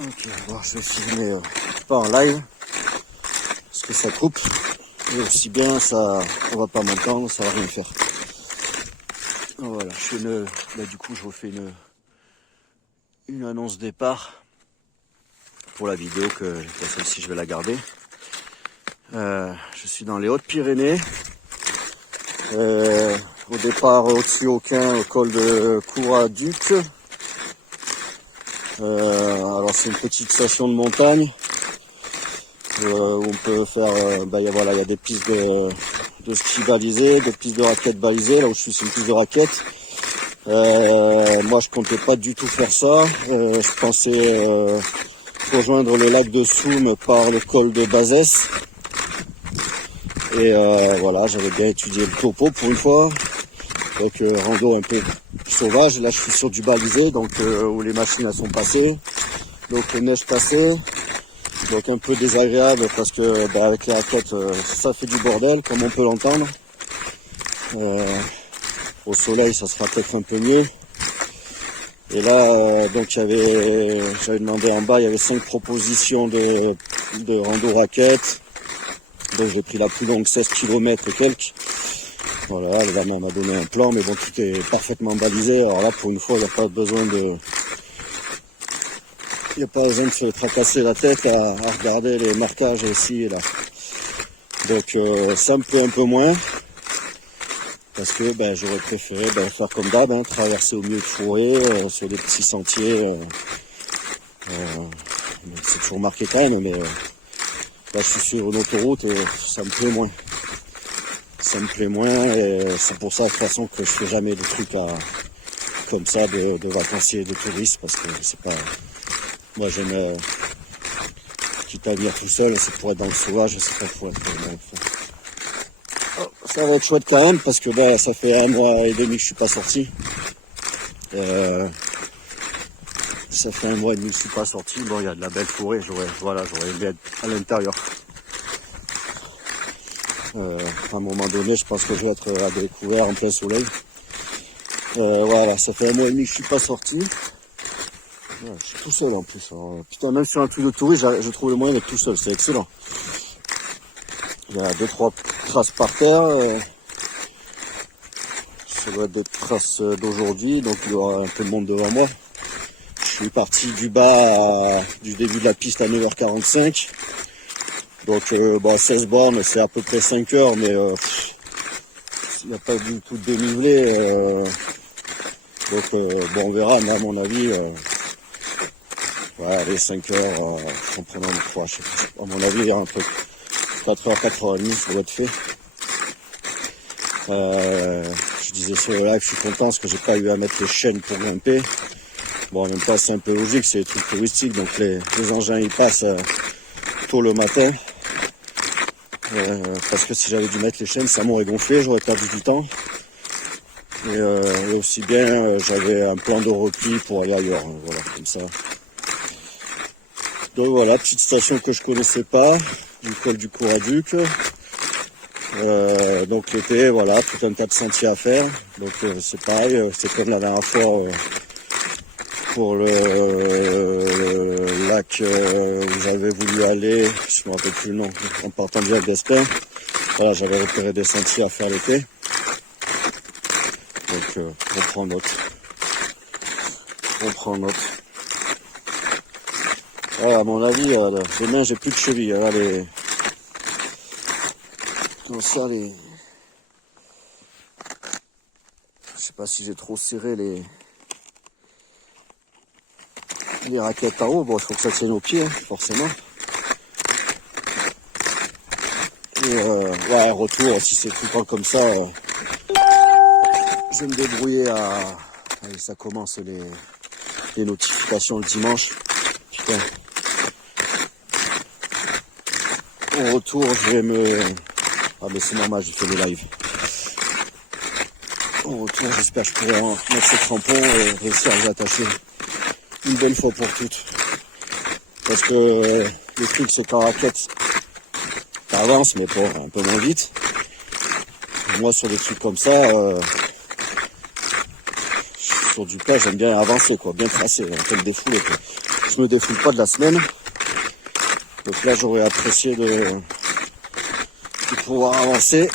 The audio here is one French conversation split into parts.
Ok, bon, je vais filmer pas en live parce que ça coupe. Et aussi bien, ça, on va pas m'entendre, ça va rien faire. Voilà, je fais là du coup, je refais une annonce départ pour la vidéo que celle-ci, je vais la garder. Je suis dans les Hautes-Pyrénées. Au départ, au-dessus aucun, au col de Couraduc. Alors c'est une petite station de montagne où on peut faire, voilà, il y a des pistes de ski balisées, des pistes de raquettes balisées. Là où je suis, c'est une piste de raquettes. Moi, je comptais pas du tout faire ça. Je pensais rejoindre le lac de Soum par le col de Bazès. Et voilà, j'avais bien étudié le topo pour une fois. Donc rando un peu sauvage. Là, je suis sur du balisé, donc où les machines elles sont passées. Donc neige passée. Donc un peu désagréable parce que avec les raquettes, ça fait du bordel, comme on peut l'entendre. Au soleil, ça sera peut-être un peu mieux. Et là, donc j'avais demandé en bas, il y avait 5 propositions de rando raquettes. Donc j'ai pris la plus longue, 16 km et quelques. Voilà, la dame m'a donné un plan, mais bon, tout est parfaitement balisé. Alors là, pour une fois, il n'y a pas besoin de se tracasser la tête à regarder les marquages ici et là. Donc ça me plaît un peu moins. Parce que j'aurais préféré faire comme d'hab, traverser au milieu de forêt, sur des petits sentiers. C'est toujours marqué quand même, mais là je suis sur une autoroute et ça me plaît moins. Ça me plaît moins et c'est pour ça de toute façon que je fais jamais de trucs comme ça de vacanciers, de touristes, parce que c'est pas. Moi j'aime quitte à venir tout seul, c'est pour être dans le sauvage, c'est pas pour être dans le fond. Oh, ça va être chouette quand même parce que ça fait 1 mois et demi que je suis pas sorti. Ça fait 1 mois et demi que je suis pas sorti. Bon, il y a de la belle forêt, j'aurais aimé être à l'intérieur. À un moment donné, je pense que je vais être à découvert en plein soleil. Voilà, ça fait 1 mois et demi que je suis pas sorti. Ouais, je suis tout seul en plus. Alors, putain, même sur un truc de touriste, je trouve le moyen d'être tout seul, c'est excellent. Il y a 2-3 traces par terre. Ça doit être des traces d'aujourd'hui, donc il y aura un peu de monde devant moi. Je suis parti du début de la piste à 9h45. Donc 16 bornes, c'est à peu près 5 heures, mais il n'y a pas du tout de dénivelé. Donc on verra, mais à mon avis, les 5 heures, en prenant le froid, à mon avis, entre 4h, 4h30, ça doit être fait. Je disais sur le live, je suis content parce que j'ai pas eu à mettre les chaînes pour grimper. Bon, en même temps, c'est un peu logique, c'est des trucs touristiques, donc les engins ils passent tôt le matin. Parce que si j'avais dû mettre les chaînes, ça m'aurait gonflé, j'aurais perdu du temps. Et aussi bien, j'avais un plan de repli pour aller ailleurs, voilà, comme ça. Donc voilà, petite station que je connaissais pas, du col du Couraduc. Donc l'été, voilà, tout un tas de sentiers à faire. Donc c'est pareil, c'est comme la dernière fois pour le lac où j'avais voulu aller, je me rappelle plus le nom, en partant du lac d'Espin. Voilà, j'avais repéré des sentiers à faire l'été. Donc on prend note. À mon avis, demain j'ai plus de chevilles. Là, comme ça, je sais pas si j'ai trop serré les raquettes en haut. Bon, il faut que ça tienne aux pieds, forcément. Et retour, si c'est tout le temps comme ça, je vais me débrouiller Allez, ça commence les notifications le dimanche. Putain. Au retour, je vais Ah mais c'est normal, j'ai fait le live. Au retour, j'espère que je pourrai mettre ces crampons et réussir à les attacher une bonne fois pour toutes. Parce que le truc, c'est qu'en raquette, t'avances, mais pas un peu moins vite. Moi, sur des trucs comme ça, sur du plat, j'aime bien avancer, quoi, bien tracé, un peu me défouler, quoi. Je je me défoule pas de la semaine. Donc là, j'aurais apprécié de pouvoir avancer.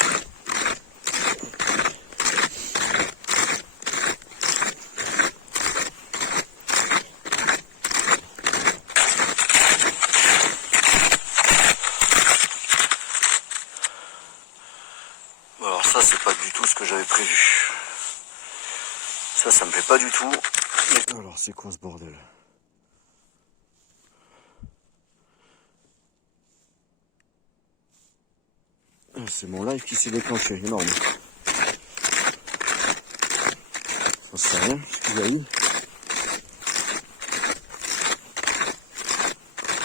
Alors ça, c'est pas du tout ce que j'avais prévu. Ça me plaît pas du tout. Alors c'est quoi ce bordel? C'est mon live qui s'est déclenché, énorme. Ça sert à rien, ce qu'il y a eu.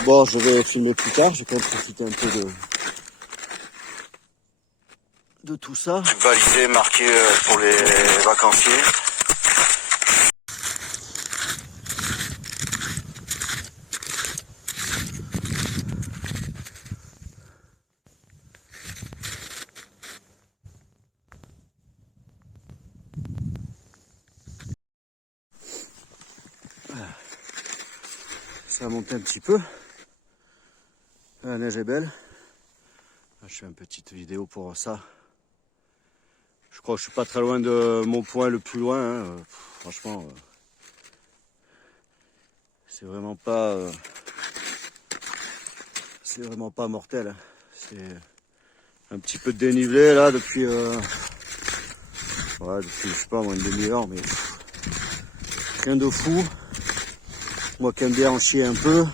Bon, je vais filmer plus tard, j'ai quand même profité un peu de tout ça. Balisé, marqué pour les vacanciers. Ça a monté un petit peu. La neige est belle. Là, je fais une petite vidéo pour ça. Je crois que je suis pas très loin de mon point le plus loin. Hein. Franchement, c'est vraiment pas mortel. Hein. C'est un petit peu de dénivelé là depuis depuis je sais pas moi une demi-heure, mais rien de fou. Moi qui aime bien en chier un peu.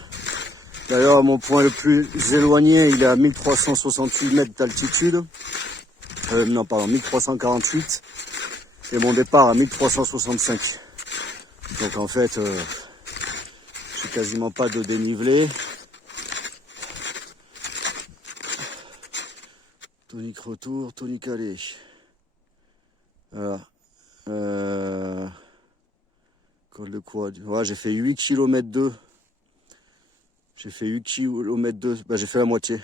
D'ailleurs, mon point le plus éloigné, il est à 1368 mètres d'altitude. Non, pardon, 1348. Et mon départ à 1365. Donc en fait, j'ai quasiment pas de dénivelé. Tonique retour, tonique aller. Voilà. Col de quoi? Ouais, j'ai fait 8 km 2. J'ai fait 8 km 2. Bah, j'ai fait la moitié.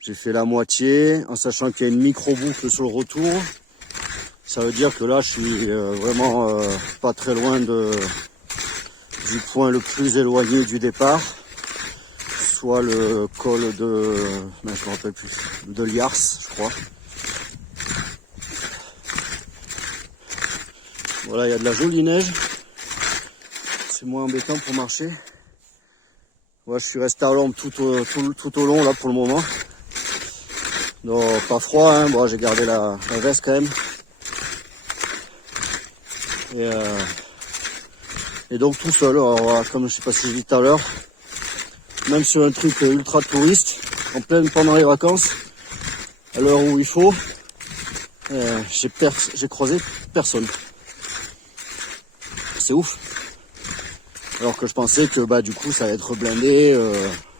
J'ai fait la moitié en sachant qu'il y a une micro-boucle sur le retour. Ça veut dire que là, je suis vraiment pas très loin du point le plus éloigné du départ. Soit le col de... je me rappelle plus. De Liars, je crois. Voilà, il y a de la jolie neige. C'est moins embêtant pour marcher. Ouais, je suis resté à l'ombre tout au long là pour le moment. Non, pas froid, hein. Bon, j'ai gardé la veste quand même. Et donc tout seul. Alors, comme je sais pas si je dis tout à l'heure, même sur un truc ultra touriste, en pleine pendant les vacances, à l'heure où il faut, j'ai croisé personne. C'est ouf. Alors que je pensais que bah du coup ça allait être blindé,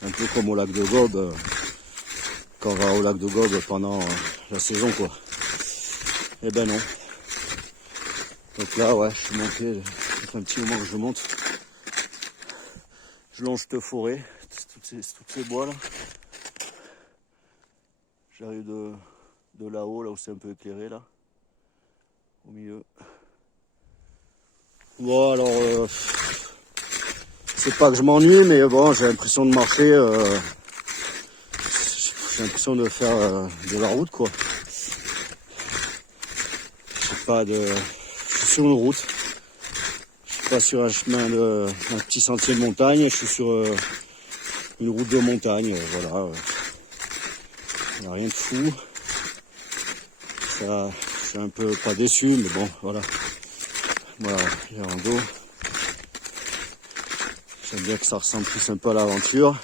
un peu comme au lac de Gobe, quand on va au lac de Gobe pendant la saison quoi. Et ben non. Donc là ouais, je suis monté, ça fait un petit moment que je monte. Je longe cette forêt, toutes ces bois là. J'arrive de là-haut, là où c'est un peu éclairé là, au milieu. Bon alors c'est pas que je m'ennuie, mais bon, j'ai l'impression de marcher, j'ai l'impression de faire de la route, quoi. Je suis sur une route, je suis pas sur un petit sentier de montagne, je suis sur une route de montagne, voilà. Il n'y a rien de fou. Ça, je suis un peu pas déçu, mais bon, voilà. Voilà, les randos. J'aime bien que ça ressemble plus un peu à l'aventure.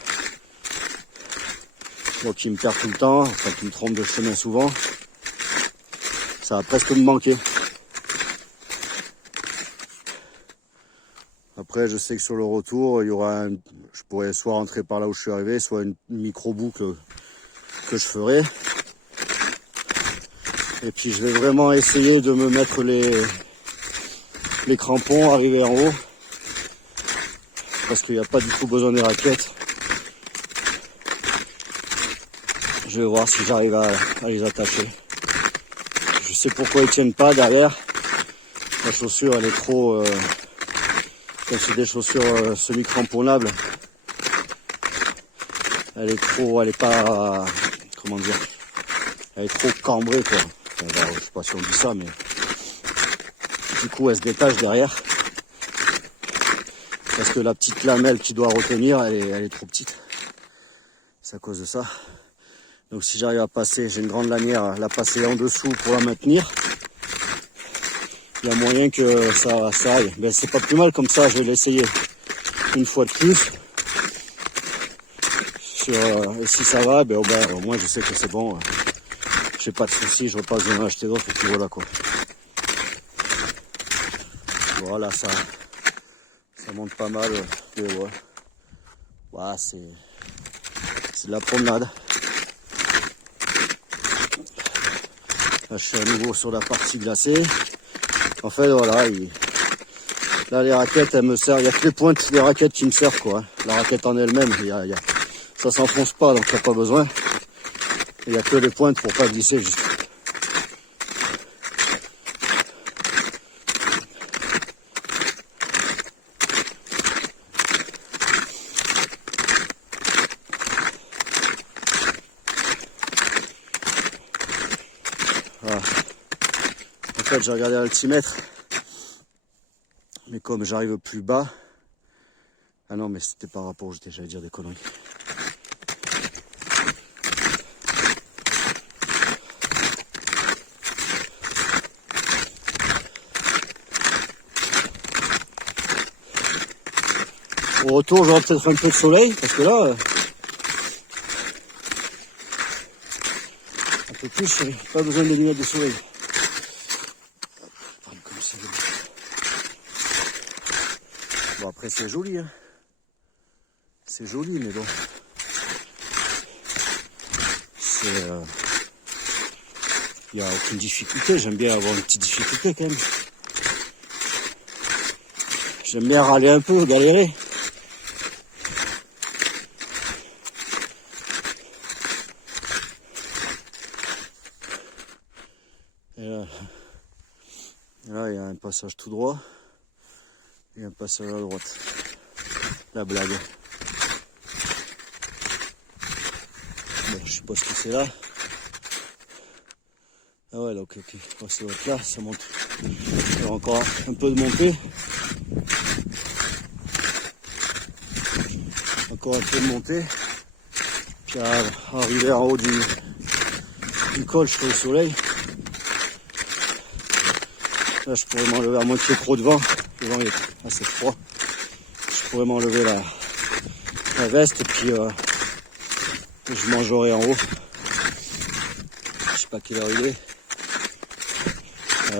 Moi qui me perds tout le temps, enfin qui me trompe de chemin souvent, ça va presque me manquer. Après je sais que sur le retour, il y aura je pourrais soit rentrer par là où je suis arrivé, soit une micro-boucle que je ferai. Et puis je vais vraiment essayer de me mettre les crampons, arriver en haut. Parce qu'il n'y a pas du tout besoin des raquettes. Je vais voir si j'arrive à les attacher. Je sais pourquoi ils tiennent pas derrière. La chaussure elle est trop Quand c'est des chaussures semi-cramponnables, elle est pas, comment dire, elle est trop cambrée quoi. Enfin, je sais pas si on dit ça, mais du coup elle se détache derrière. Parce que la petite lamelle qui doit retenir, elle est trop petite. C'est à cause de ça. Donc si j'arrive à passer, j'ai une grande lanière, la passer en dessous pour la maintenir, il y a moyen que ça aille. Ben c'est pas plus mal comme ça, je vais l'essayer une fois de plus. Et si ça va, ben au moins je sais que c'est bon. J'ai pas de soucis, je repasse de m'en acheter d'autres et puis voilà quoi. Voilà, ça monte pas mal. Mais ouais. Ouais, c'est de la promenade. Là, je suis à nouveau sur la partie glacée. En fait, voilà, là, les raquettes, elles me servent. Il n'y a que les pointes des raquettes qui me servent, quoi. La raquette en elle-même, ça s'enfonce pas, donc il n'y a pas besoin. Il n'y a que les pointes pour pas glisser, juste. Voilà. En fait, j'ai regardé l'altimètre. Mais comme j'arrive plus bas... Ah non, mais c'était par rapport, j'allais dire des conneries. Au retour, j'aurai peut-être un peu de soleil, parce que là... un peu plus, pas besoin de lunettes de soleil. Bon, après, c'est joli, hein. C'est joli, mais bon. Il n'y a aucune difficulté. J'aime bien avoir une petite difficulté quand même. J'aime bien râler un peu, galérer. Et là, il y a un passage tout droit et un passage à droite. La blague. Bon, je sais pas ce que c'est là. Ah ouais, donc ok, ça doit être là, ça monte. Il y a encore un peu de montée. Encore un peu de montée. Puis arriver en haut du col, je serai au soleil. Là, je pourrais m'enlever à moitié trop de vent. Le vent est assez froid. Je pourrais m'enlever la veste et puis je mangerai en haut. Je sais pas quelle heure il est. À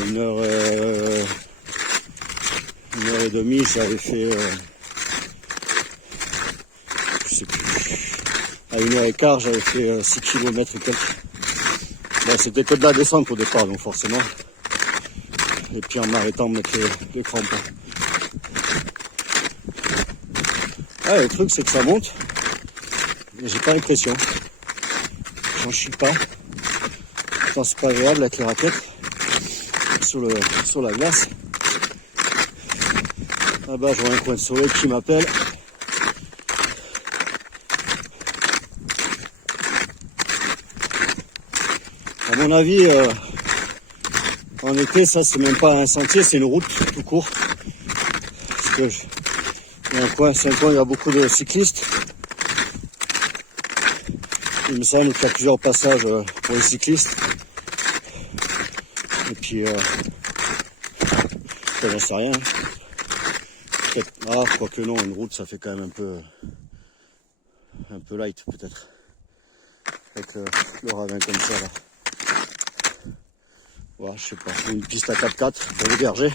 1h30, j'avais fait, je sais plus, à 1h15, j'avais fait 6 km et quelques. Bon, c'était que de la descente au départ, donc forcément. Et puis en m'arrêtant, mettre les crampons. Ah, le truc, c'est que ça monte, mais j'ai pas l'impression. J'en chie pas. Pourtant, c'est pas agréable avec les raquettes sur la glace. Là-bas, je vois un coin de soleil qui m'appelle. À mon avis, en été, ça, c'est même pas un sentier, c'est une route tout court. Parce que c'est un coin où il y a beaucoup de cyclistes. Il me semble qu'il y a plusieurs passages pour les cyclistes. Et puis, je ne sais rien. Ah, quoique non, une route, ça fait quand même un peu light peut-être. Avec le ravin comme ça là. Ouais, je sais pas, une piste à 4x4 pour les bergers.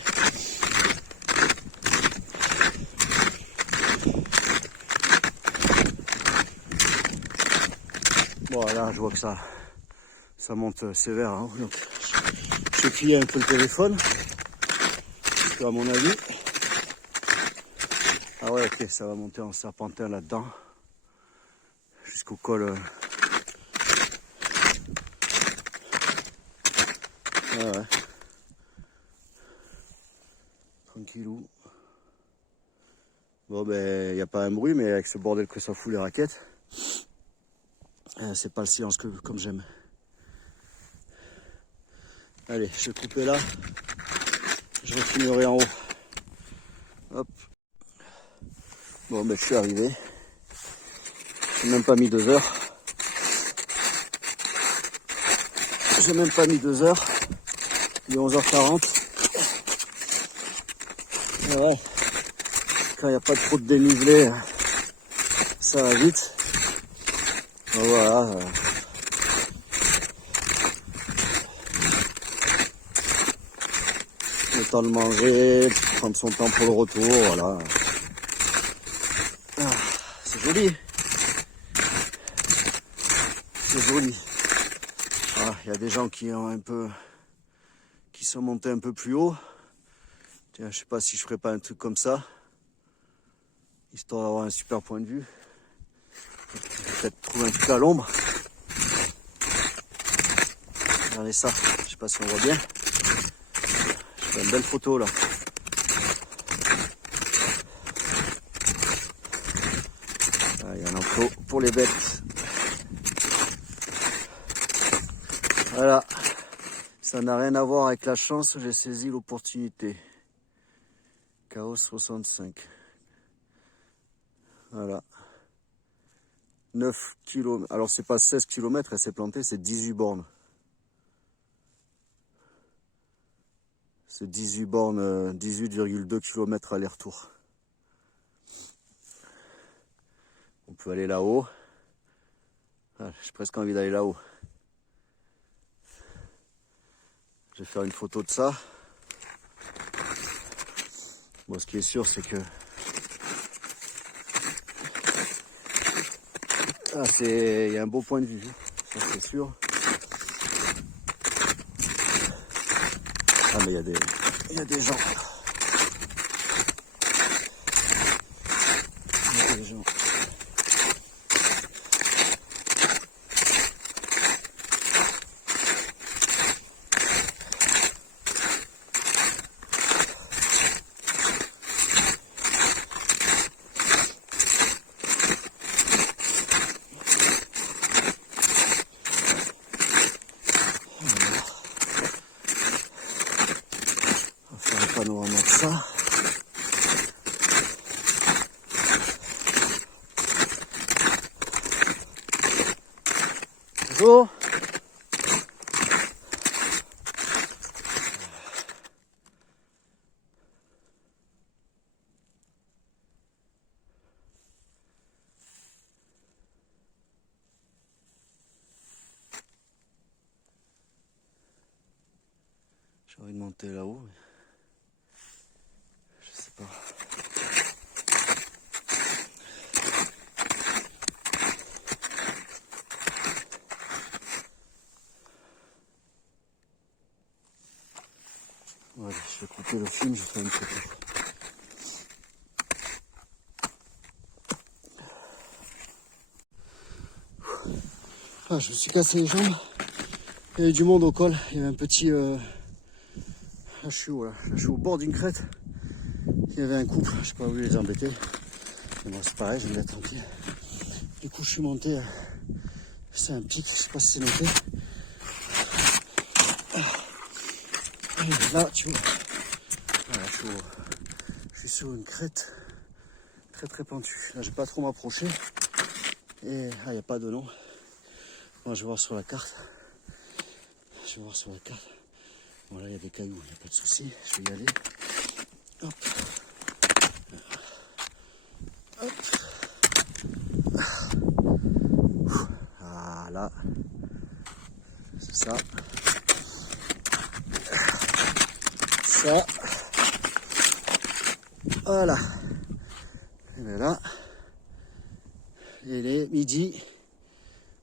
Bon, là, je vois que ça monte sévère. Hein. Donc, j'ai plié un peu le téléphone. Parce qu'à mon avis... Ah ouais, ok, ça va monter en serpentin là-dedans. Jusqu'au col. Ah ouais. Tranquillou. Bon ben, il n'y a pas un bruit, mais avec ce bordel que ça fout les raquettes, c'est pas le silence comme j'aime. Allez, je vais couper là. Je refinerai en haut. Hop. Bon ben, je suis arrivé. J'ai même pas mis 2 heures. J'ai même pas mis 2 heures. Il est 11h40. Et ouais. Quand il n'y a pas trop de dénivelé, ça va vite. Voilà. Le temps de manger, prendre son temps pour le retour, voilà. Ah, c'est joli. C'est joli. Ah, il y a des gens qui sont montés un peu plus haut. Tiens, je sais pas si je ferais pas un truc comme ça, histoire d'avoir un super point de vue. Peut-être trouver un truc à l'ombre. Regardez ça, je sais pas si on voit bien. Je fais une belle photo là. Ah, il y a un enclos pour les bêtes. Voilà. Ça n'a rien à voir avec la chance, j'ai saisi l'opportunité. Chaos 65. Voilà. 9 km. Alors c'est pas 16 km, elle s'est plantée, c'est 18 bornes. C'est 18 bornes, 18,2 km aller-retour. On peut aller là-haut. Ah, j'ai presque envie d'aller là-haut. Je vais faire une photo de ça. Bon, ce qui est sûr, c'est que il y a un beau point de vue, ça c'est sûr. Ah mais il y a des gens. Il y a des gens. On va faire un panorama de ça. Bonjour. J'ai envie de monter là-haut, mais je sais pas. Voilà, je vais couper le film, je fais une photo. Ah, je me suis cassé les jambes. Il y avait du monde au col. Il y avait un petit... Là, je suis où, là je suis au bord d'une crête. Il y avait un couple, je sais pas où les embêter. Mais bon, c'est pareil, je vais être tranquille. Du coup, je suis monté. C'est un pic, je sais pas si c'est noté. Et là, tu vois. Voilà, je suis sur une crête très très pentue. Là, je vais pas trop m'approcher. Et il n'y a pas de nom. Moi, je vais voir sur la carte. Je vais voir sur la carte. Bon, là, il y a des cailloux, il n'y a pas de souci. Je vais y aller. Hop. Hop. Voilà. C'est ça. Ça. Voilà. Et bien là, il est midi.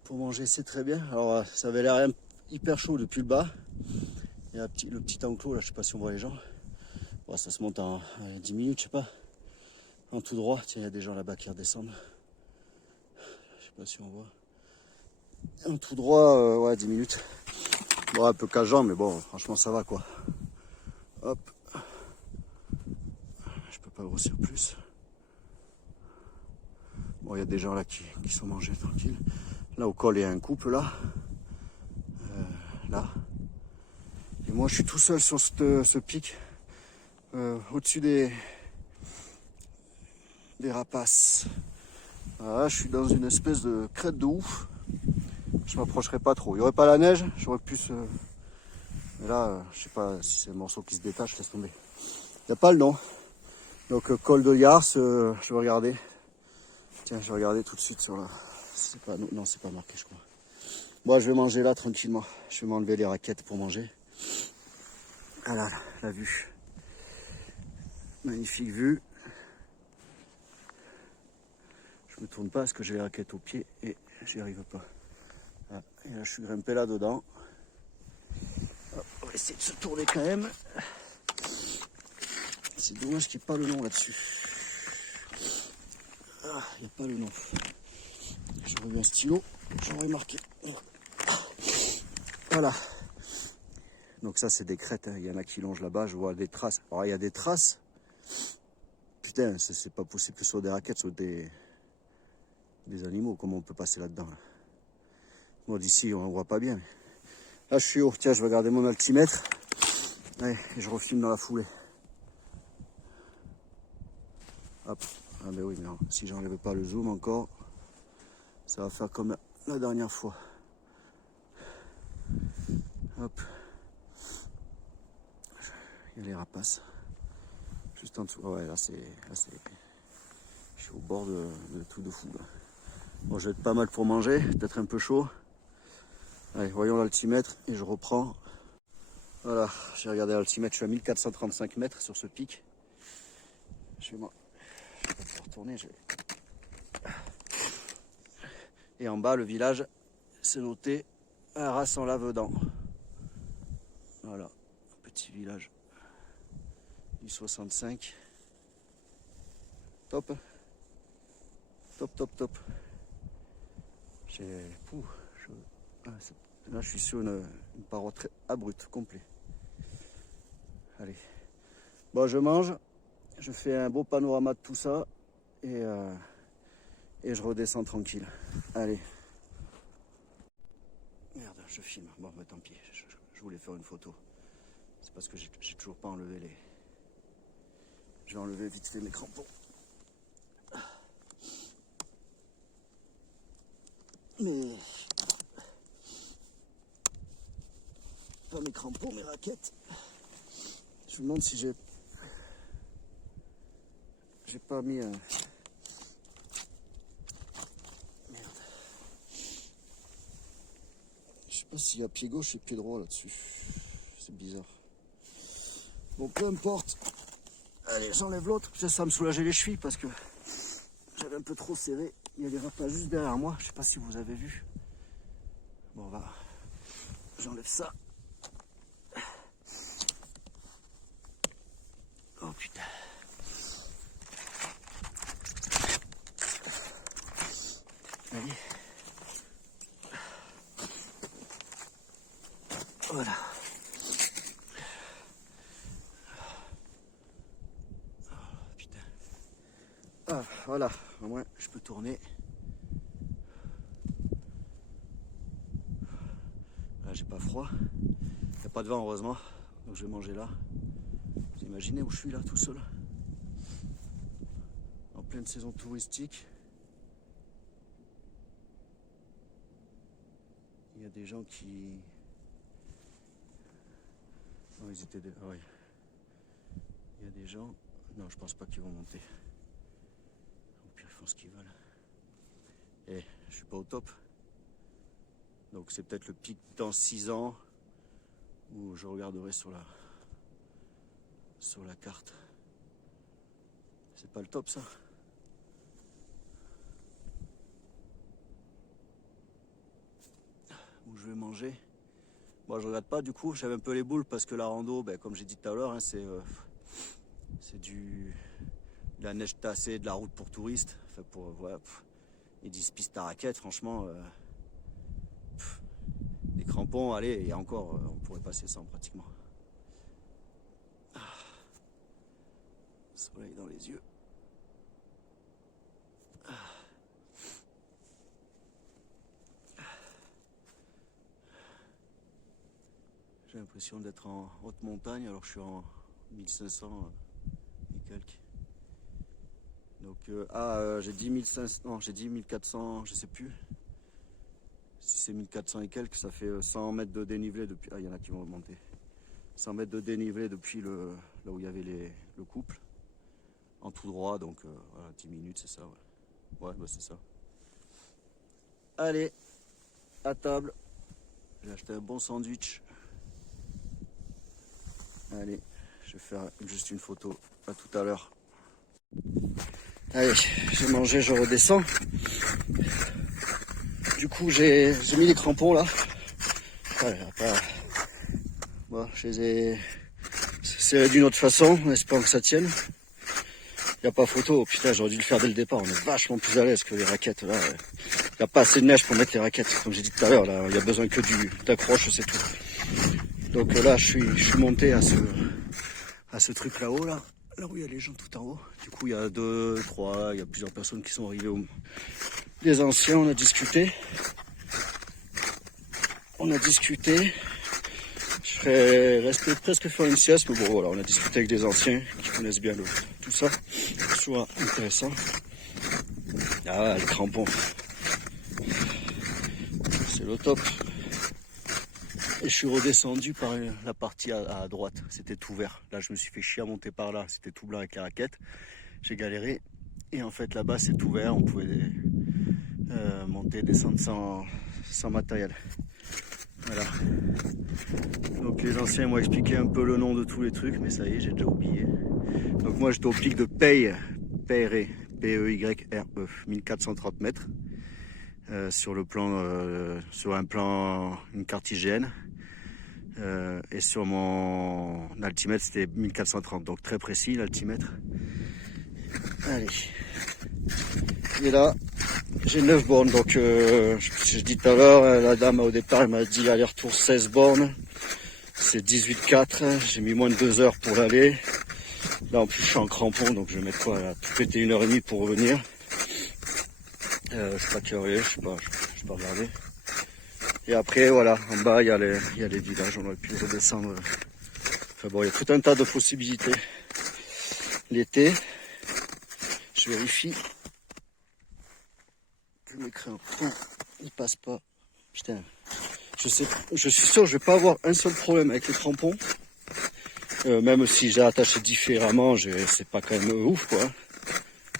Pour manger, c'est très bien. Alors, ça avait l'air hyper chaud depuis le bas. Il y a le petit enclos là, je sais pas si on voit les gens. Bon, ça se monte en 10 minutes, je sais pas. En tout droit, tiens, il y a des gens là-bas qui redescendent. Je sais pas si on voit. En tout droit, ouais, 10 minutes. Bon, un peu cageant, mais bon, franchement, ça va quoi. Hop. pas grossir plus. Bon, il y a des gens là qui sont mangés tranquilles. Là au col, il y a un couple là. Là. Et moi je suis tout seul sur ce pic. Au-dessus des rapaces. Voilà, je suis dans une espèce de crête de ouf. Je m'approcherai pas trop. Il n'y aurait pas la neige, j'aurais pu se... Mais là, je sais pas si c'est un morceau qui se détache, laisse tomber. Il n'y a pas le nom. Donc col de Yars, je vais regarder. Tiens, je vais regarder tout de suite sur la... C'est pas... Non, c'est pas marqué, je crois. Moi, je vais manger là tranquillement. Je vais m'enlever les raquettes pour manger. Voilà, la vue. Magnifique vue. Je me tourne pas parce que j'ai les raquettes aux pieds et j'y arrive pas. Voilà. Et là, je suis grimpé là-dedans. On va essayer de se tourner quand même. C'est dommage qu'il n'y ait pas le nom là-dessus. Ah, il n'y a pas le nom. J'aurais eu un stylo, j'aurais marqué. Voilà. Donc ça, c'est des crêtes. Hein. Il y en a qui longent là-bas. Je vois des traces. Alors, il y a des traces. Putain, c'est pas possible que ce soit des raquettes, soit des animaux. Comment on peut passer là-dedans là. Moi, d'ici, on ne voit pas bien. Mais... Là, je suis haut. Tiens, je vais regarder mon altimètre. Allez, et je refilme dans la foulée. Hop. Ah ben oui, mais non. Si j'enlève pas le zoom encore, ça va faire comme la dernière fois. Hop. Il y a les rapaces. Juste en dessous. Oh ouais, là c'est. Je suis au bord de tout de fou là. Bon, je vais être pas mal pour manger, peut-être un peu chaud. Allez, voyons l'altimètre et je reprends. Voilà, j'ai regardé l'altimètre, je suis à 1435 mètres sur ce pic. Je vais pas pouvoir tourner. Et en bas, le village, c'est noté Arras en Lavedan. Voilà, petit village du 65. Top. Top, top, top. Là, je suis sur une paroi très abrupte, complet. Allez. Bon, je mange. Je fais un beau panorama de tout ça. Et je redescends tranquille. Allez. Merde, je filme. Bon, bah tant pis. Je voulais faire une photo. C'est parce que j'ai toujours pas enlevé les... Je vais enlever vite fait mes crampons. Mais... Pas mes crampons, mes raquettes. Je me demande si j'ai pas mis un... Merde. Je sais pas s'il y a pied gauche et pied droit là-dessus. C'est bizarre. Bon, peu importe. Allez, j'enlève l'autre. Ça va me soulager les chevilles parce que j'avais un peu trop serré. Il y a des rapaces juste derrière moi. Je sais pas si vous avez vu. Bon, va. J'enlève ça. Oh putain. Allez. Voilà. Oh, putain. Ah, voilà. Au moins, je peux tourner. Là, j'ai pas froid. Il n'y a pas de vent, heureusement. Donc, je vais manger là. Vous imaginez où je suis là, tout seul? En pleine saison touristique. Il y a des gens qui... Non, ils étaient... Ah ouais. Il y a des gens... Non, je pense pas qu'ils vont monter. Au pire, ils font ce qu'ils veulent. Et je suis pas au top. Donc c'est peut-être le pic dans 6 ans où je regarderai sur la carte. C'est pas le top ça. Où je vais manger. Bon, je regarde pas du coup, j'avais un peu les boules parce que la rando, ben, comme j'ai dit tout à l'heure, hein, c'est de la neige tassée, de la route pour touristes. Enfin pour voilà, ils disent piste à raquettes, franchement. Les crampons, allez, et encore, on pourrait passer sans pratiquement. Soleil dans les yeux. J'ai l'impression d'être en haute montagne alors que je suis en 1500 et quelques. Donc j'ai dit 1500, non j'ai dit 1400, je sais plus. Si c'est 1400 et quelques, ça fait 100 mètres de dénivelé depuis. Ah, il y en a qui vont remonter. 100 mètres de dénivelé depuis là où il y avait le couple. En tout droit, donc voilà, 10 minutes, c'est ça. Ouais, bah c'est ça. Allez, à table. J'ai acheté un bon sandwich. Allez, je vais faire juste une photo. À tout à l'heure. Allez, j'ai mangé, je redescends. Du coup, j'ai mis les crampons là. Ouais, bon, je les ai serrés d'une autre façon, en espérant que ça tienne. Il n'y a pas photo. Putain, j'aurais dû le faire dès le départ. On est vachement plus à l'aise que les raquettes là. Il n'y a pas assez de neige pour mettre les raquettes. Comme j'ai dit tout à l'heure, là, il y a besoin que d'accroche, c'est tout. Donc là, je suis monté à ce truc là-haut là où il y a les gens tout en haut. Du coup, il y a 2, 3, il y a plusieurs personnes qui sont arrivées Les anciens, on a discuté. Je serais resté presque faire une sieste, mais bon voilà, on a discuté avec des anciens qui connaissent bien tout ça. Soit intéressant. Ah, les crampons. C'est le top. Et je suis redescendu par la partie à droite. C'était tout vert. Là, je me suis fait chier à monter par là. C'était tout blanc avec les raquettes. J'ai galéré. Et en fait, là-bas, c'est tout vert. On pouvait monter, descendre sans matériel. Voilà. Donc les anciens m'ont expliqué un peu le nom de tous les trucs, mais ça y est, j'ai déjà oublié. Donc moi, j'étais au pic de Peyre, P-E-Y-R-E, 1430 mètres. Sur un plan, une carte IGN. Et sur mon altimètre, c'était 1430, donc très précis l'altimètre. Allez. Et là, j'ai 9 bornes, donc je dis tout à l'heure, la dame au départ elle m'a dit aller-retour 16 bornes, c'est 18,4, j'ai mis moins de 2 heures pour l'aller. Là en plus je suis en crampon, donc je vais mettre quoi, là, tout péter 1h30 pour revenir. Je sais pas quelle heure il est, je sais pas regarder. Et après voilà, en bas il y a les villages, on aurait pu redescendre. Enfin bon, il y a tout un tas de possibilités. L'été, je vérifie. Mes crampons, ils passent pas. Putain, je suis sûr que je vais pas avoir un seul problème avec les crampons. Même si j'ai attaché différemment, c'est pas quand même ouf quoi.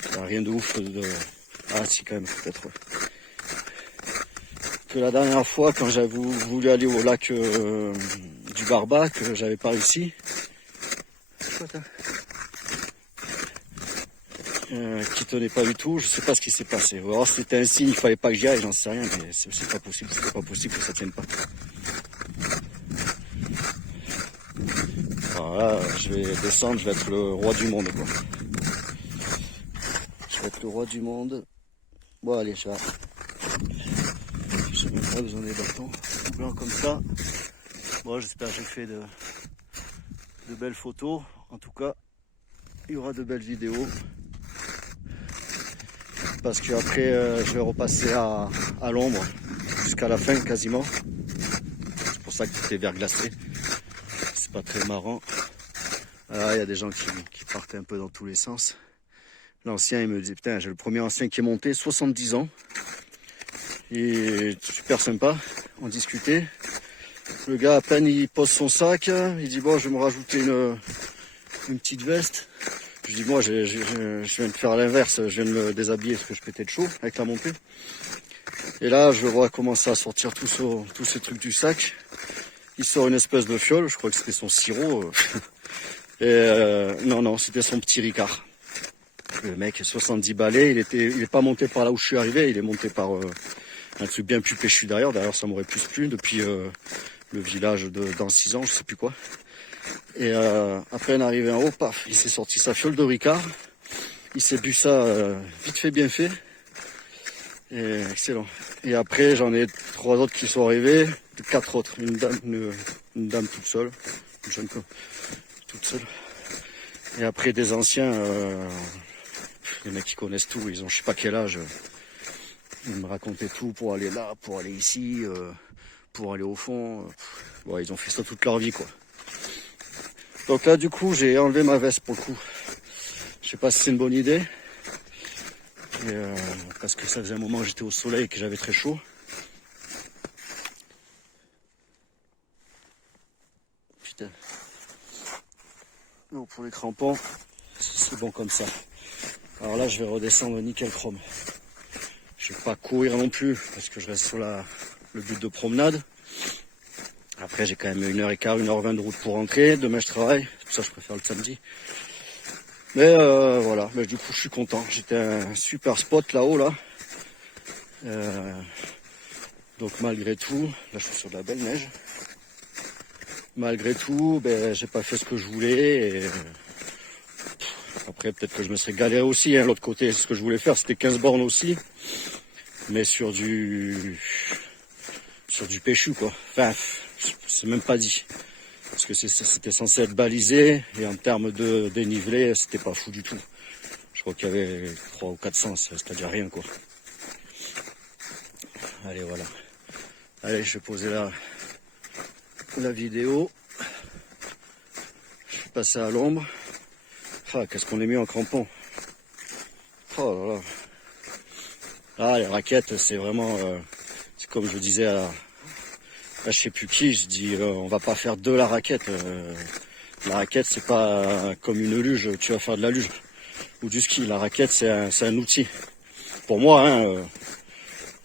Il n'y a rien de ouf Ah si quand même peut-être. Que la dernière fois quand j'avais voulu aller au lac du Barba, que j'avais pas réussi. Qui tenait pas du tout, je sais pas ce qui s'est passé. Alors c'était un signe, il fallait pas que j'y aille, j'en sais rien, mais c'est pas possible, c'était pas possible que ça tienne pas. Voilà, je vais descendre, je vais être le roi du monde quoi. Je vais être le roi du monde. Bon allez, je n'ai même pas besoin des bâtons, tout blanc comme ça. Bon, j'espère que j'ai fait de belles photos, en tout cas, il y aura de belles vidéos. Parce qu'après je vais repasser à l'ombre jusqu'à la fin quasiment. C'est pour ça que tout est verglacé. C'est pas très marrant. Ah, il y a des gens qui partent un peu dans tous les sens. L'ancien il me dit putain, j'ai le premier ancien qui est monté, 70 ans. Et super sympa, on discutait. Le gars à peine il pose son sac, il dit bon je vais me rajouter une petite veste. Je dis moi je viens de faire l'inverse, je viens de me déshabiller parce que je pétais de chaud avec la montée. Et là je le vois commencer à sortir tous ces trucs du sac. Il sort une espèce de fiole, je crois que c'était son sirop. Et non, c'était son petit Ricard. Le mec 70 balais, il est pas monté par là où je suis arrivé, il est monté par un truc bien plus péchu derrière. D'ailleurs ça m'aurait plus plu depuis le village dans 6 ans, je sais plus quoi. Et à peine arrivé en haut, paf, il s'est sorti sa fiole de Ricard. Il s'est bu ça vite fait, bien fait. Et excellent. Et après, j'en ai 3 autres qui sont arrivés, 4 autres. Une dame toute seule, une jeune toute seule. Et après des anciens, les mecs qui connaissent tout, ils ont je sais pas quel âge. Ils me racontaient tout pour aller là, pour aller ici, pour aller au fond. Bon, ils ont fait ça toute leur vie, quoi. Donc là, du coup, j'ai enlevé ma veste pour le coup. Je sais pas si c'est une bonne idée. Et, parce que ça faisait un moment que j'étais au soleil et que j'avais très chaud. Putain. Donc pour les crampons, c'est bon comme ça. Alors là, je vais redescendre nickel chrome. Je vais pas courir non plus parce que je reste sur le but de promenade. Après, j'ai quand même 1h15, 1h20 de route pour rentrer. Demain, je travaille. Pour ça, je préfère le samedi. Mais voilà, mais du coup, je suis content. J'étais un super spot là-haut, là. Donc malgré tout, là, je suis sur de la belle neige. Malgré tout, ben, j'ai pas fait ce que je voulais. Et après, peut-être que je me serais galéré aussi. L'autre côté, ce que je voulais faire, c'était 15 bornes aussi. Mais sur du péchu, quoi. Enfin, c'est même pas dit. Parce que c'était censé être balisé. Et en termes de dénivelé, c'était pas fou du tout. Je crois qu'il y avait 3 ou 400, c'est-à-dire rien, quoi. Allez, voilà. Allez, je vais poser la vidéo. Je suis passé à l'ombre. Ah, qu'est-ce qu'on est mis en crampon. Oh là là. Ah, les raquettes, c'est vraiment... c'est comme je disais à je sais plus qui, je dis on va pas faire de la raquette. La raquette, c'est pas comme une luge, tu vas faire de la luge ou du ski. La raquette, c'est un outil. Pour moi, hein,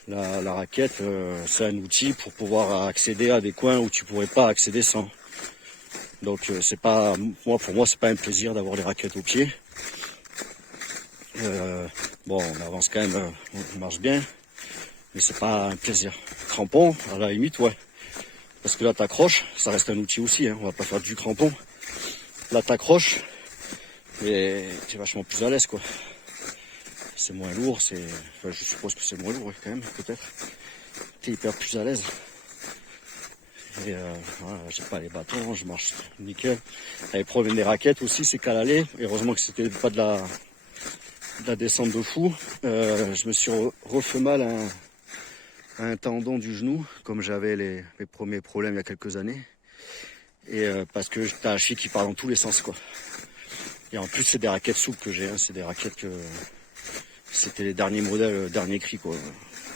la raquette, c'est un outil pour pouvoir accéder à des coins où tu pourrais pas accéder sans. Donc c'est pas pour moi c'est pas un plaisir d'avoir les raquettes aux pieds. Bon, on avance quand même, on marche bien, mais c'est pas un plaisir. Crampon, à la limite, ouais. Parce que là t'accroches, ça reste un outil aussi, hein, on va pas faire du crampon. Là t'accroches, et t'es vachement plus à l'aise, quoi. C'est moins lourd, enfin, je suppose que c'est moins lourd, ouais, quand même, peut-être. T'es hyper plus à l'aise. Et voilà, j'ai pas les bâtons, je marche nickel. Et le problème des raquettes aussi, c'est qu'à l'aller, heureusement que c'était pas de la descente de fou, je me suis refait mal à un tendon du genou, comme j'avais mes premiers problèmes il y a quelques années. Et parce que t'as la cheville qui part dans tous les sens, quoi. Et en plus, c'est des raquettes souples que j'ai, hein, c'est des raquettes que c'était les derniers modèles, dernier cri, quoi.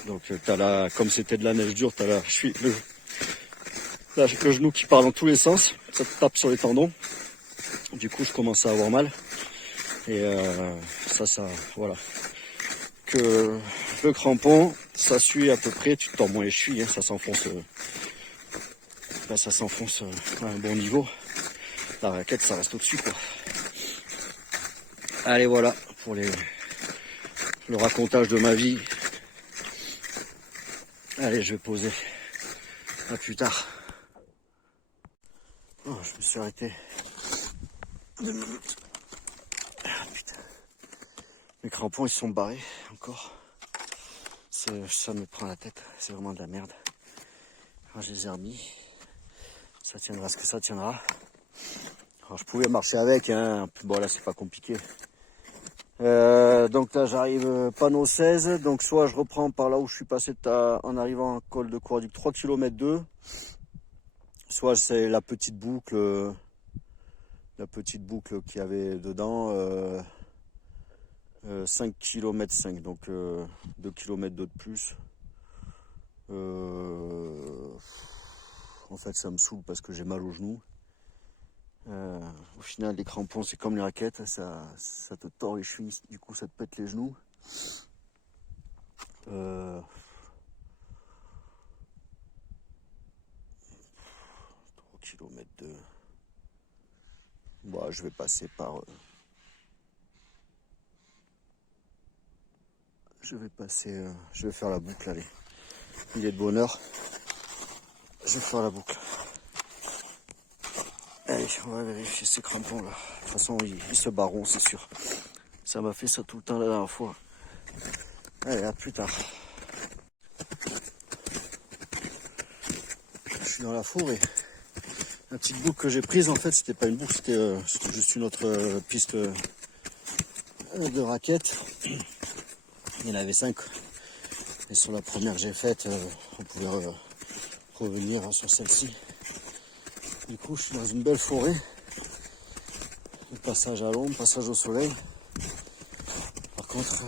Donc comme c'était de la neige dure, t'as la cheville, le genou qui part dans tous les sens, ça te tape sur les tendons. Du coup, je commence à avoir mal. Et ça, voilà. Que le crampon, ça suit à peu près, tu te tords moins les chevilles, hein, ça s'enfonce. Ça s'enfonce à un bon niveau. La raquette, ça reste au-dessus, quoi. Allez, voilà pour le racontage de ma vie. Allez, je vais poser. À plus tard. Oh, je me suis arrêté 2 minutes. Ah, putain. Mes crampons, ils sont barrés encore. Ça me prend la tête. C'est vraiment de la merde. Alors, je les ai remis. Ça tiendra ce que ça tiendra. Alors, je pouvais marcher avec, hein. Bon, là, c'est pas compliqué. Donc là, j'arrive panneau 16. Donc, soit je reprends par là où je suis passé en arrivant à col de Courduc, 3 km 2. Soit c'est la petite boucle qu'il y avait dedans, 5 km 5, donc 2 km de plus. En fait, ça me saoule parce que j'ai mal aux genoux. Au final, les crampons, c'est comme les raquettes, ça te tord les chevilles, du coup ça te pète les genoux. 3 km 2. Bon, je vais passer par... je vais faire la boucle, allez. Il est de bonne heure. Je vais faire la boucle. Allez, on va vérifier ces crampons là. De toute façon, ils se barront, c'est sûr. Ça m'a fait ça tout le temps la dernière fois. Allez, à plus tard. Je suis dans la forêt. La petite boucle que j'ai prise, en fait, c'était pas une boucle, c'était juste une autre piste de raquettes. Il y en avait 5. Et sur la première que j'ai faite, on pouvait revenir sur celle-ci. Du coup, je suis dans une belle forêt. Le passage à l'ombre, passage au soleil. Par contre,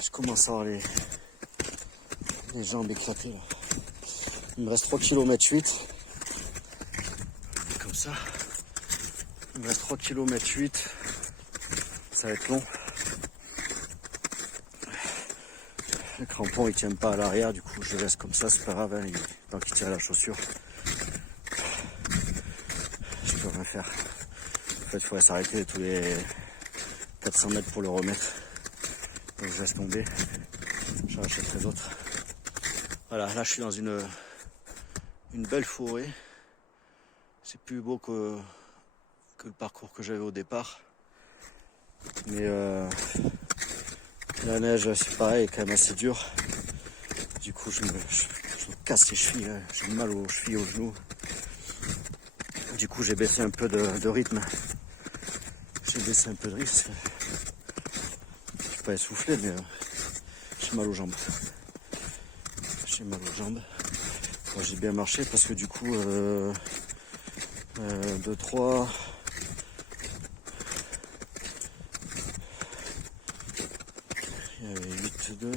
je commence à avoir les jambes éclatées là. Il me reste 3 km 8. Comme ça. Il me reste 3 km 8. Ça va être long. Le crampon il tient pas à l'arrière, du coup je le laisse comme ça, c'est pas grave, hein, tant qu'il tire la chaussure. Je peux rien faire. En fait il faudrait s'arrêter tous les 400 mètres pour le remettre. Donc je laisse tomber. J'en achèterai d'autres. Voilà, là je suis dans une belle forêt. C'est plus beau que le parcours que j'avais au départ. Mais la neige c'est pareil, quand même assez dur. Du coup je me casse les chevilles, j'ai mal aux chevilles, aux genoux. Du coup j'ai baissé un peu de rythme. J'ai baissé un peu de rythme. Je suis pas essoufflé mais j'ai mal aux jambes. J'ai mal aux jambes. Bon, j'ai bien marché parce que du coup 2, 3. Il y avait 8, 2.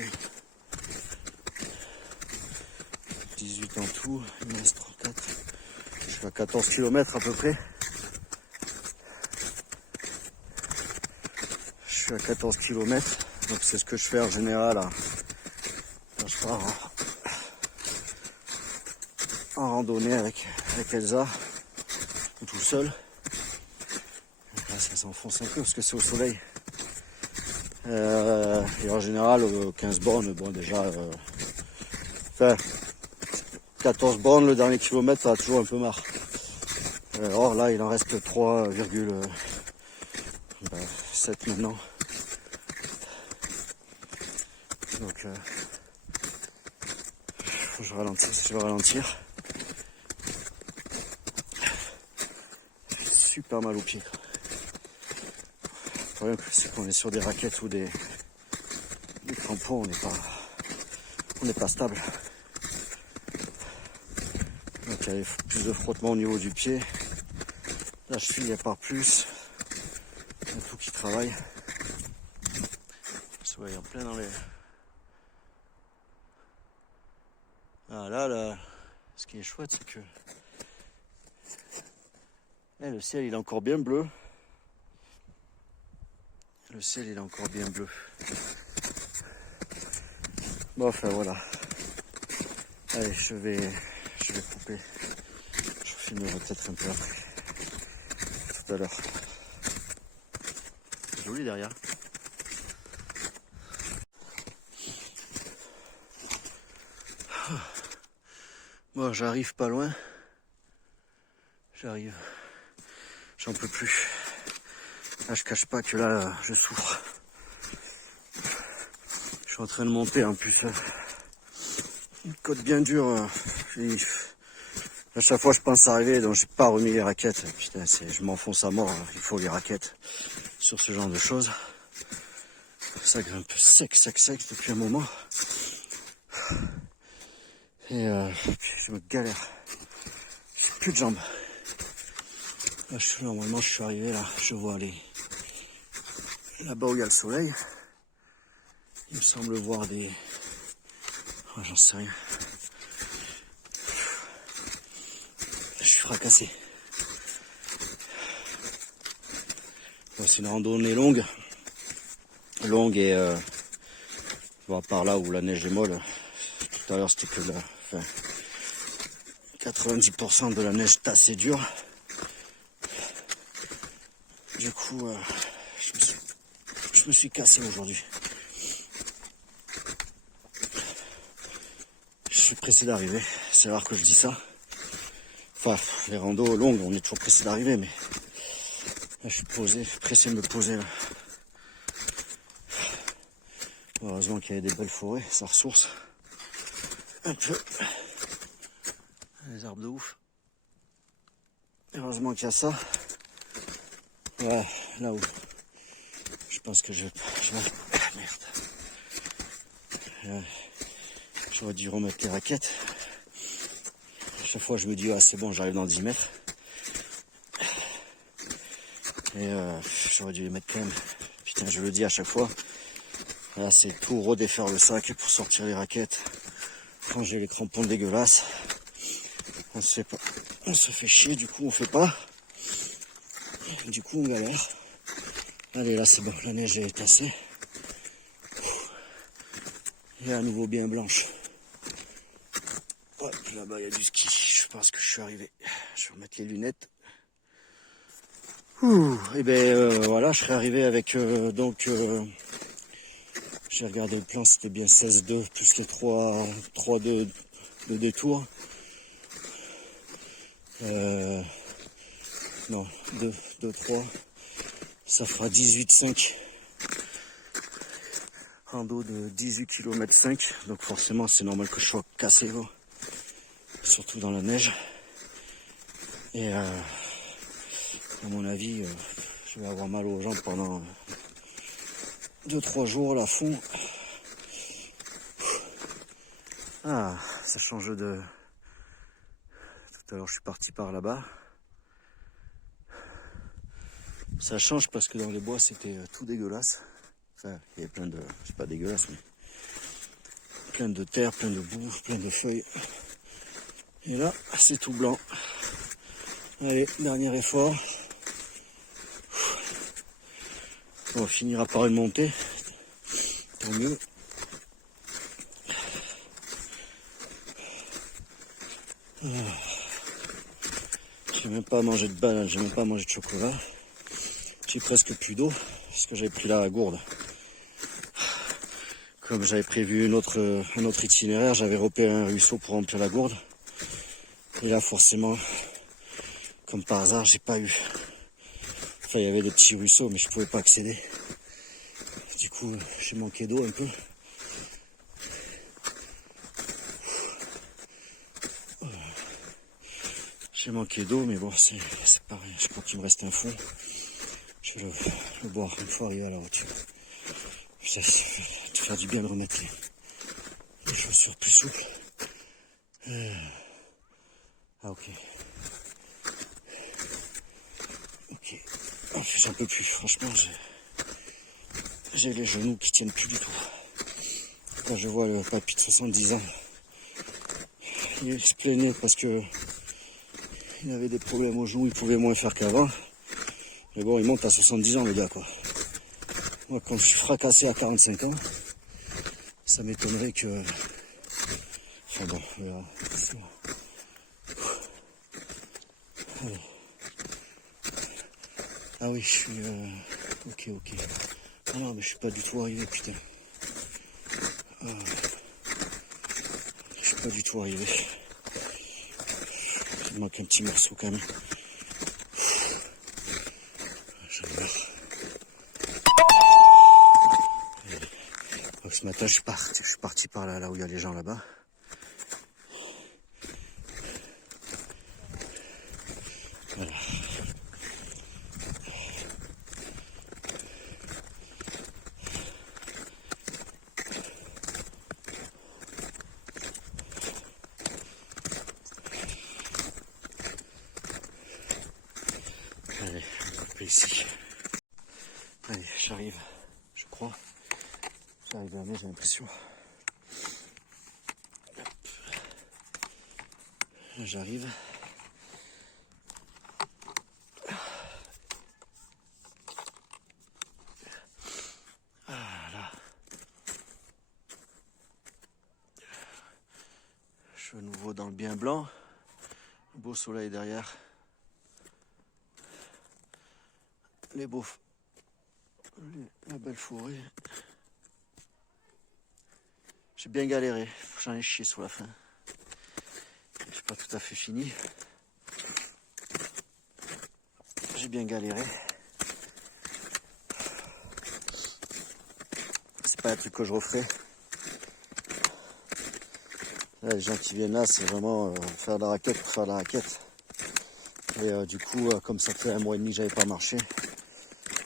18 en tout, il me reste 34. Je suis à 14 km à peu près. Je suis à 14 km, donc c'est ce que je fais en général là. Quand je pars en randonnée avec Elsa, ou tout seul. Là ça s'enfonce un peu parce que c'est au soleil. Et en général 15 bornes, bon déjà, enfin 14 bornes le dernier kilomètre, ça a toujours un peu marre. Or là il en reste 3,7 maintenant. Donc faut que je ralentisse, je vais ralentir. Super mal aux pieds. Le problème c'est qu'on est sur des raquettes ou des crampons, on n'est pas stable. Donc il y a plus de frottement au niveau du pied. La cheville elle part plus. Il y a tout qui travaille. Le soleil en plein dans les. Ah là, ce qui est chouette c'est que le ciel il est encore bien bleu. Le ciel il est encore bien bleu. Bon enfin voilà. Allez je vais couper. Je filmerai peut-être un peu après. Tout à l'heure. C'est joli derrière. Bon j'arrive pas loin. J'arrive. J'en peux plus. Là je cache pas que là je souffre. Je suis en train de monter en plus. Une côte bien dure. À chaque fois je pense arriver, donc j'ai pas remis les raquettes. Putain, je m'enfonce à mort. Il faut les raquettes sur ce genre de choses. Ça grimpe sec depuis un moment. Et je me galère. J'ai plus de jambes. Là, normalement je suis arrivé là. Je vois là-bas où il y a le soleil. Il me semble voir des. Oh, j'en sais rien. Je suis fracassé. Bon, c'est une randonnée longue et bon, par là où la neige est molle. Tout à l'heure c'était que là. Enfin, 90% de la neige est assez dure. Du coup, je me suis cassé aujourd'hui. Je suis pressé d'arriver. C'est rare que je dis ça. Enfin, les randos longues, on est toujours pressé d'arriver, mais là, je suis pressé de me poser là. Heureusement qu'il y avait des belles forêts, ça ressource un peu. Les arbres de ouf. Heureusement qu'il y a ça. Ouais, là où je pense que je merde. J'aurais dû remettre les raquettes. À chaque fois je me dis ah c'est bon, j'arrive dans 10 mètres. Et j'aurais dû les mettre quand même. Putain, je le dis à chaque fois. Là c'est tout redéfaire le sac pour sortir les raquettes. Quand j'ai les crampons dégueulasses. On se fait pas. On se fait chier, du coup on fait pas. Du coup on galère. Allez là c'est bon, la neige est tassée. Et à nouveau bien blanche. Hop, là-bas il y a du ski. Je pense que je suis arrivé. Je vais remettre les lunettes. Et ben voilà, je serais arrivé avec j'ai regardé le plan, c'était bien 16-2 plus les 3 de détour. Non, 2-3. Ça fera 18,5. Un dos de 18 km 5. Donc forcément c'est normal que je sois cassé, quoi. Surtout dans la neige. Et à mon avis, je vais avoir mal aux jambes pendant 2-3 jours là, fond. Ah, ça change de... Tout à l'heure je suis parti par là-bas. Ça change parce que dans les bois c'était tout dégueulasse. Enfin, il y avait plein de... C'est pas dégueulasse, mais... Plein de terre, plein de boue, plein de feuilles. Et là, c'est tout blanc. Allez, dernier effort. On finira par une montée. Tant mieux. J'ai même pas mangé de banane, j'ai même pas mangé de chocolat. J'ai presque plus d'eau, parce que j'avais pris la gourde. Comme j'avais prévu un autre itinéraire, j'avais repéré un ruisseau pour remplir la gourde. Et là, forcément, comme par hasard, j'ai pas eu. Enfin, il y avait des petits ruisseaux, mais je pouvais pas accéder. Du coup, j'ai manqué d'eau un peu. J'ai manqué d'eau, mais bon, c'est pareil. Je crois qu'il me reste un fond. Je vais le boire une fois arrivé à la hauteur. Ça va te faire du bien de remettre les chaussures plus souples. Ah ok. Ok. Oh, j'en peux plus, franchement, j'ai les genoux qui tiennent plus du tout. Quand je vois le papy de 70 ans, il se plaignait parce que il avait des problèmes aux genoux, il pouvait moins faire qu'avant. Mais bon, il monte à 70 ans le gars, quoi. Moi, quand je suis fracassé à 45 ans, ça m'étonnerait que... Enfin bon, on verra. Allez. Ah oui, je suis... Ok. Ah non, mais je suis pas du tout arrivé, putain. Je suis pas du tout arrivé. Il manque un petit morceau quand même. Ce matin, je suis parti par là où il y a les gens là-bas. Voilà. Allez, on va couper ici. Allez, j'arrive, je crois. J'arrive à la j'ai l'impression. Là, j'arrive. Ah là. Je suis à nouveau dans le bien blanc. Beau soleil derrière. La belle forêt. J'ai bien galéré, j'en ai chié sur la fin. Je suis pas tout à fait fini. J'ai bien galéré. C'est pas un truc que je referai. Là, les gens qui viennent là, c'est vraiment faire de la raquette pour faire de la raquette. Et du coup, comme ça fait 1 mois et demi que j'avais pas marché,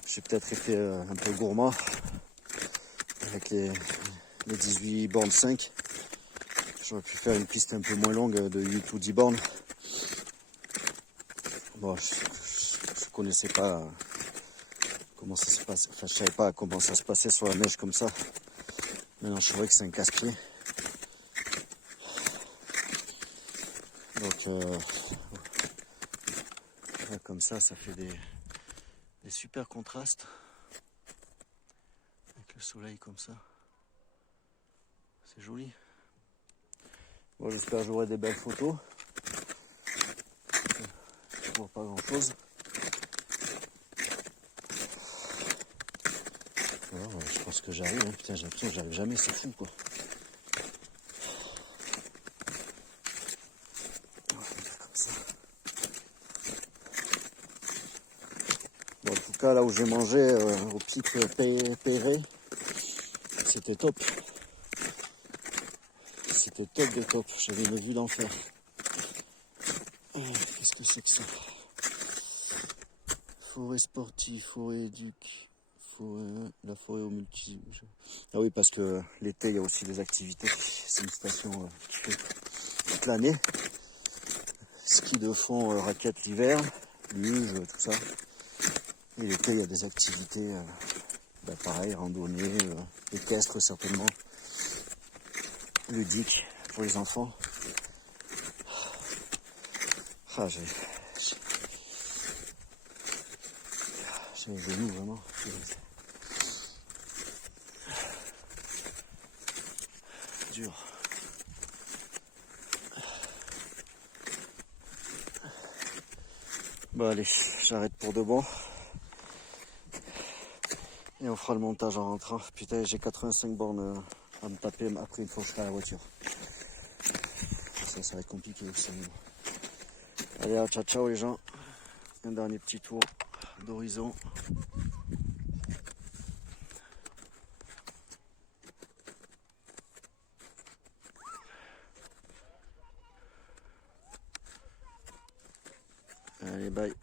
j'ai peut-être été un peu gourmand avec les 18 bornes 5. J'aurais pu faire une piste un peu moins longue de 8 ou 10 bornes. Bon, je connaissais pas comment ça se passe. Enfin, je savais pas comment ça se passait sur la neige comme ça. Maintenant, je savais que c'est un casse-pied. Donc, là, comme ça fait des super contrastes. Avec le soleil comme ça. C'est joli. Bon, j'espère que j'aurai des belles photos. Je vois pas grand chose. Alors, je pense que j'arrive. Hein. Putain, j'ai l'impression que j'arrive jamais, c'est fou quoi. Comme ça. Bon, en tout cas, là où j'ai mangé, au petit Péré, c'était top. C'était top de top. J'avais une vue d'enfer. Qu'est-ce que c'est que ça? Forêt sportive, forêt éduque, la forêt au multi. Ah oui, parce que l'été, il y a aussi des activités. C'est une station qui fait toute l'année. Ski de fond, raquettes l'hiver, luge, tout ça. Et l'été, il y a des activités, pareil, randonnée, équestre certainement, ludique pour les enfants. Ah, j'ai les genoux vraiment. Dur. Bon allez, j'arrête pour de bon. Et on fera le montage en rentrant. Putain, j'ai 85 bornes à me taper après une fois que je serai à la voiture. Ça va être compliqué aussi. Allez, ciao ciao les gens. Un dernier petit tour d'horizon. Allez, bye.